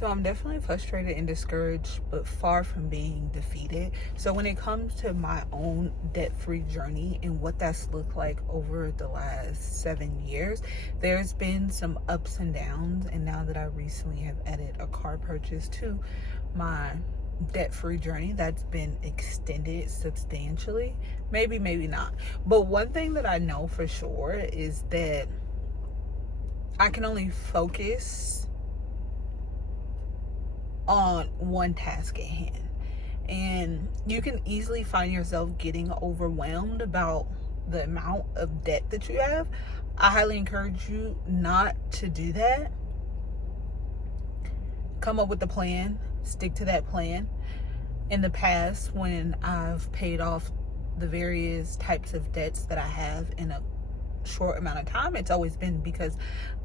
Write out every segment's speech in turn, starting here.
So I'm definitely frustrated and discouraged, but far from being defeated. So when it comes to my own debt-free journey and what that's looked like over the last 7 years, there's been some ups and downs. And now that I recently have added a car purchase to my debt-free journey, that's been extended substantially. Maybe not. But one thing that I know for sure is that I can only focus on one task at hand. And you can easily find yourself getting overwhelmed about the amount of debt that you have. I highly encourage you not to do that. Come up with a plan, stick to that plan. In the past, when I've paid off the various types of debts that I have in a short amount of time, it's always been because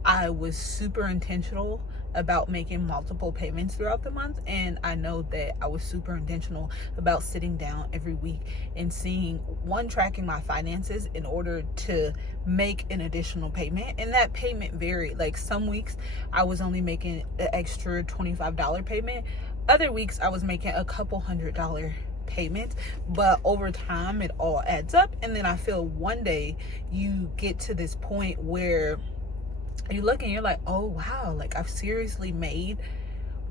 I was super intentional about making multiple payments throughout the month. And I know that I was super intentional about sitting down every week and tracking my finances in order to make an additional payment. And that payment varied. Like some weeks I was only making an extra $25 payment. Other weeks I was making a couple $100 payments, but over time it all adds up. And then I feel one day you get to this point where you look and you're like, oh wow, like I've seriously made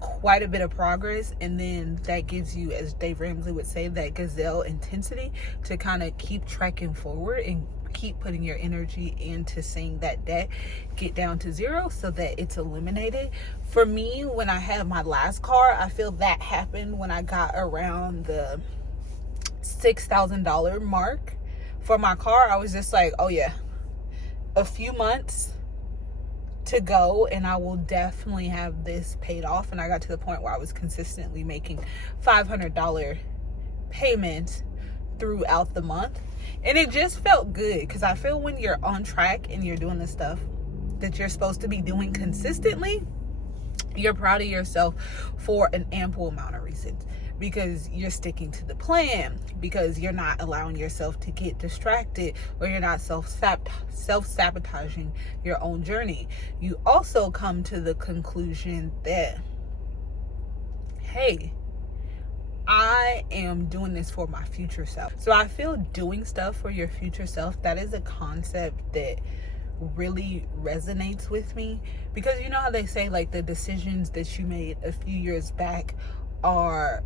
quite a bit of progress. And then that gives you, as Dave Ramsey would say, that gazelle intensity to kind of keep tracking forward and keep putting your energy into seeing that debt get down to zero so that it's eliminated. For me, when I had my last car, I feel that happened when I got around the $6,000 mark for my car. I was just like, oh yeah, a few months to go and I will definitely have this paid off. And I got to the point where I was consistently making $500 payments throughout the month, and it just felt good, because I feel when you're on track and you're doing the stuff that you're supposed to be doing consistently, you're proud of yourself for an ample amount of reasons, because you're sticking to the plan, because you're not allowing yourself to get distracted, or you're not self-sabotaging your own journey. You also come to the conclusion that, hey, I am doing this for my future self. So I feel doing stuff for your future self, that is a concept that really resonates with me, because you know how they say like the decisions that you made a few years back are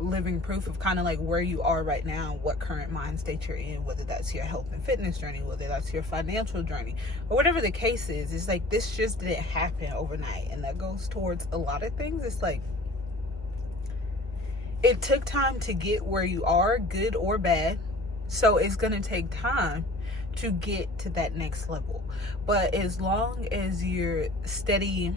living proof of kind of like where you are right now, what current mind state you're in, whether that's your health and fitness journey, whether that's your financial journey, or whatever the case is. It's like this just didn't happen overnight, and that goes towards a lot of things. It's like it took time to get where you are, good or bad. So it's going to take time to get to that next level. But as long as you're steady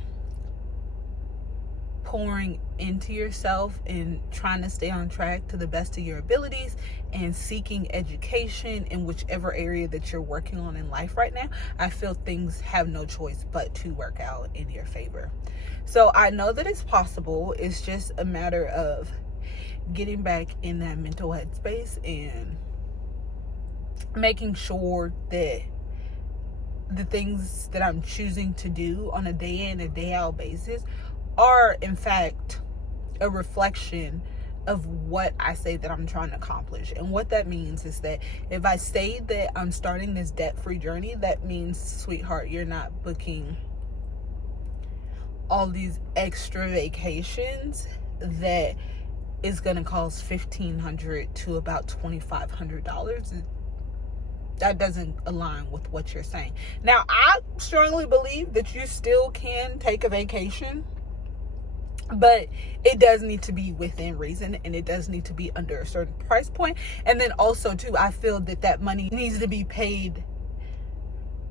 pouring into yourself and trying to stay on track to the best of your abilities and seeking education in whichever area that you're working on in life right now, I feel things have no choice but to work out in your favor. So I know that it's possible. It's just a matter of getting back in that mental headspace and making sure that the things that I'm choosing to do on a day in and day out basis are in fact a reflection of what I say that I'm trying to accomplish. And what that means is that if I say that I'm starting this debt-free journey, that means, sweetheart, you're not booking all these extra vacations that is going to cost $1,500 to about $2,500. That doesn't align with what you're saying. Now, I strongly believe that you still can take a vacation, but it does need to be within reason, and it does need to be under a certain price point. And then also too, I feel that that money needs to be paid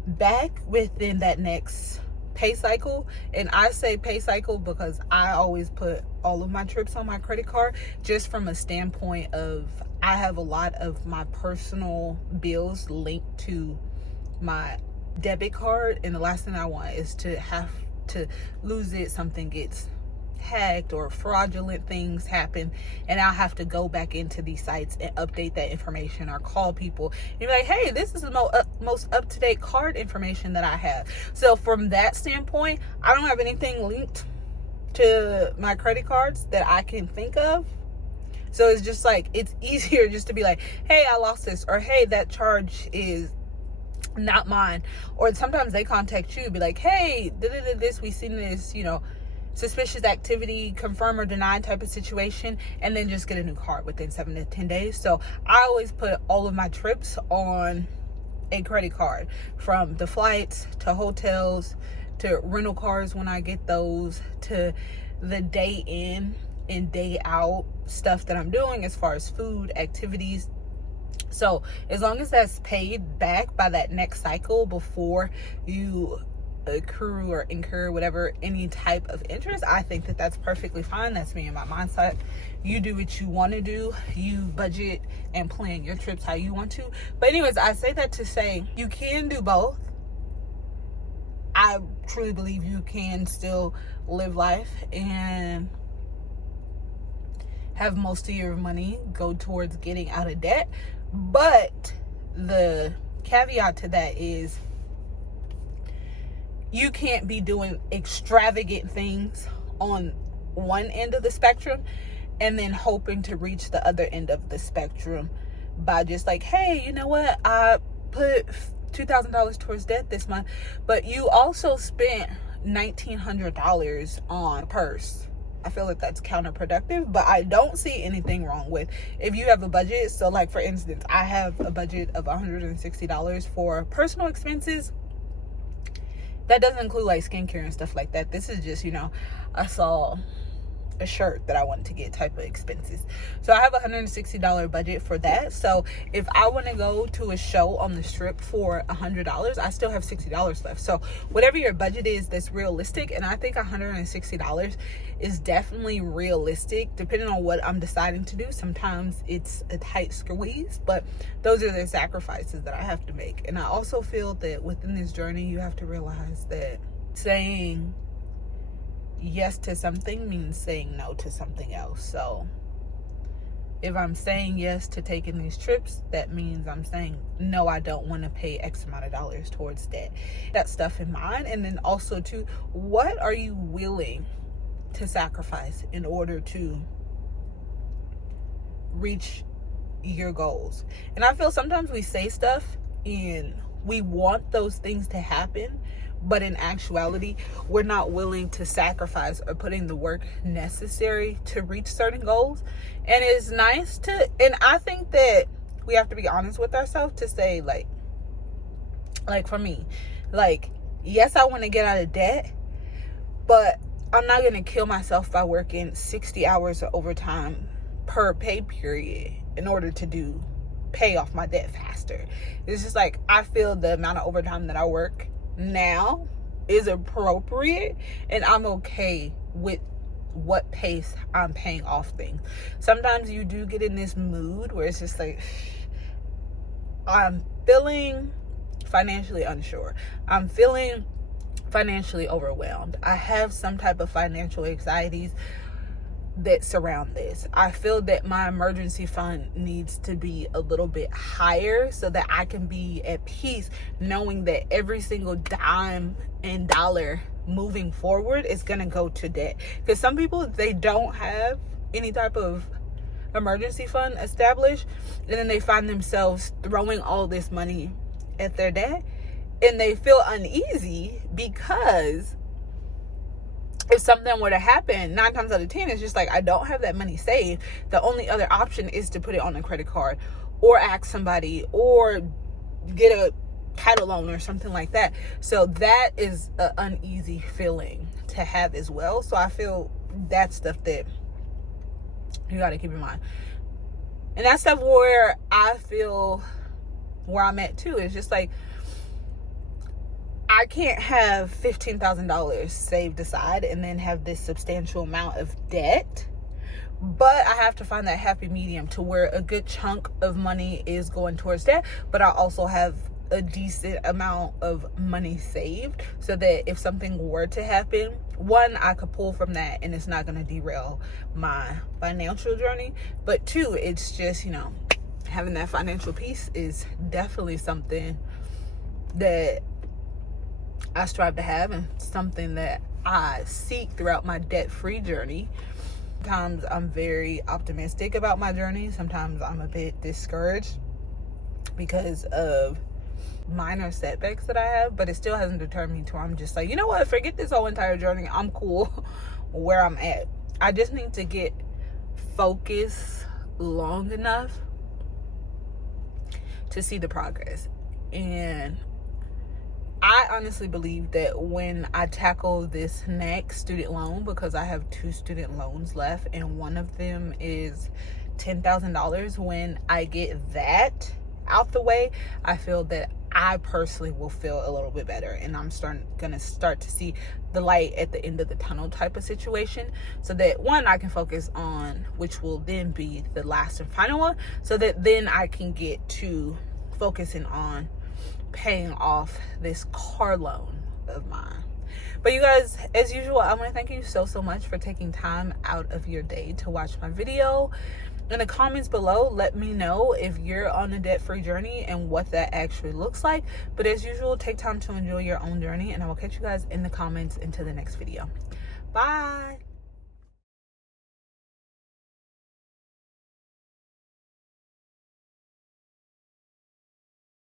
back within that next pay cycle. And I say pay cycle because I always put all of my trips on my credit card, just from a standpoint of I have a lot of my personal bills linked to my debit card, and the last thing I want is to have to lose it. Something gets hacked or fraudulent things happen, and I'll have to go back into these sites and update that information or call people and be like, hey, this is the most up-to-date card information that I have. So from that standpoint, I don't have anything linked to my credit cards that I can think of. So it's just like, it's easier just to be like, hey, I lost this, or hey, that charge is not mine. Or sometimes they contact you, be like, hey, this, we seen this, suspicious activity, confirm or deny type of situation, and then just get a new card within 7 to 10 days. So I always put all of my trips on a credit card, from the flights to hotels to rental cars when I get those, to the day in and day out stuff that I'm doing as far as food, activities. So as long as that's paid back by that next cycle before you accrue or incur whatever, any type of interest, I think that that's perfectly fine. That's me and my mindset. You do what you want to do. You budget and plan your trips how you want to. But anyways, I say that to say you can do both. I truly believe you can still live life and have most of your money go towards getting out of debt. But the caveat to that is you can't be doing extravagant things on one end of the spectrum and then hoping to reach the other end of the spectrum by just like, hey, you know what? I put $2,000 towards debt this month, but you also spent $1,900 on a purse. I feel like that's counterproductive, but I don't see anything wrong with if you have a budget. So like, for instance, I have a budget of $160 for personal expenses. That doesn't include like skincare and stuff like that. This is just, I saw a shirt that I wanted to get type of expenses. So I have a $160 budget for that. So if I want to go to a show on the strip for $100, I still have $60 left. So whatever your budget is that's realistic, and I think $160 is definitely realistic depending on what I'm deciding to do. Sometimes it's a tight squeeze, but those are the sacrifices that I have to make. And I also feel that within this journey, you have to realize that saying yes to something means saying no to something else. So if I'm saying yes to taking these trips, that means I'm saying no, I don't want to pay X amount of dollars towards debt. That stuff in mind. And then also too, what are you willing to sacrifice in order to reach your goals? And I feel sometimes we say stuff and we want those things to happen, but in actuality, we're not willing to sacrifice or put in the work necessary to reach certain goals. And it's nice to, and I think that we have to be honest with ourselves to say, like for me, like, yes, I want to get out of debt, but I'm not going to kill myself by working 60 hours of overtime per pay period in order to pay off my debt faster. It's just like, I feel the amount of overtime that I work now is appropriate, and I'm okay with what pace I'm paying off things. Sometimes you do get in this mood where it's just like, I'm feeling financially unsure, I'm feeling financially overwhelmed, I have some type of financial anxieties that surround this. I feel that my emergency fund needs to be a little bit higher so that I can be at peace knowing that every single dime and dollar moving forward is going to go to debt. Because some people, they don't have any type of emergency fund established, and then they find themselves throwing all this money at their debt, and they feel uneasy because if something were to happen, 9 times out of 10, it's just like, I don't have that money saved. The only other option is to put it on a credit card or ask somebody or get a title loan or something like that. So that is an uneasy feeling to have as well. So I feel that's stuff that you got to keep in mind. And that's stuff where I feel where I'm at too. It's just like, I can't have $15,000 saved aside and then have this substantial amount of debt. But I have to find that happy medium to where a good chunk of money is going towards debt, but I also have a decent amount of money saved so that if something were to happen, one, I could pull from that and it's not going to derail my financial journey. But two, it's just, having that financial peace is definitely something that I strive to have, and something that I seek throughout my debt-free journey. Sometimes I'm very optimistic about my journey. Sometimes I'm a bit discouraged because of minor setbacks that I have, but it still hasn't deterred me to where I'm just like, you know what, forget this whole entire journey. I'm cool where I'm at. I just need to get focused long enough to see the progress. And I honestly believe that when I tackle this next student loan, because I have 2 student loans left and one of them is $10,000, when I get that out the way, I feel that I personally will feel a little bit better, and I'm gonna start to see the light at the end of the tunnel type of situation, so that one, I can focus on, which will then be the last and final one, so that then I can get to focusing on paying off this car loan of mine. But you guys, as usual, I want to thank you so much for taking time out of your day to watch my video. In the comments below, let me know if you're on a debt-free journey and what that actually looks like. But as usual, take time to enjoy your own journey, and I will catch you guys in the comments until the next video. Bye.